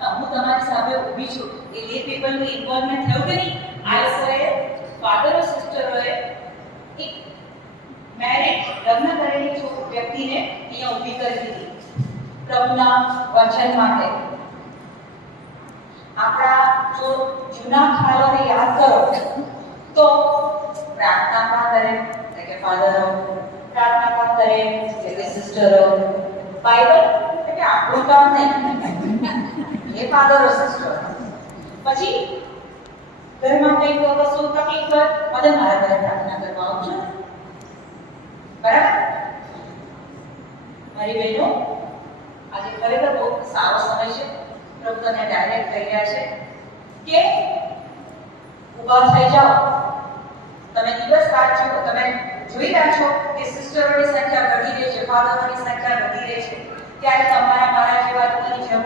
હું તમારી સામે ઊભી છું એ લે પીપલનું ઇન્વોલ્વમેન્ટ થયું કે નહીં? આલ્સોએ ફાધરો સિસ્ટરોએ એક મેરિડ લગ્ન કરેલી વ્યક્તિને અહીંયા ઊભી કરી દીધી પ્રભુના વચન માટે. આપણા જો જૂના ખ્યાલોને યાદ કરો તો પ્રાર્થના પણ કરે એટલે કે ફાધરો, પ્રાર્થના પણ કરે એટલે કે સિસ્ટરો, બાઇબલ એટલે કે આપણું કામ નહીં એ ફાધરો સિસ્ટરો. પછી ઘરમાં કંઈક વસ્તુ તકલીફ હોય મદદ મારા ઘરે પ્રાર્થના કરવા આવજો. બરાબર? મારી બહેનો, આજે ખરેખર બહુ સારો સમય છે. પ્રભુ તને ડાયરેક્ટ કહી રહ્યા છે કે ઊભા થઈ જાઓ. તમે દિવસ રાત છો, તમે જોઈ રહ્યા છો કે સિસ્ટરોની સંખ્યા ઘટી રહી છે, ફાધરોની સંખ્યા ઘટી રહી છે. ત્યારે તમારા મારા જેવા લોકોની જરૂર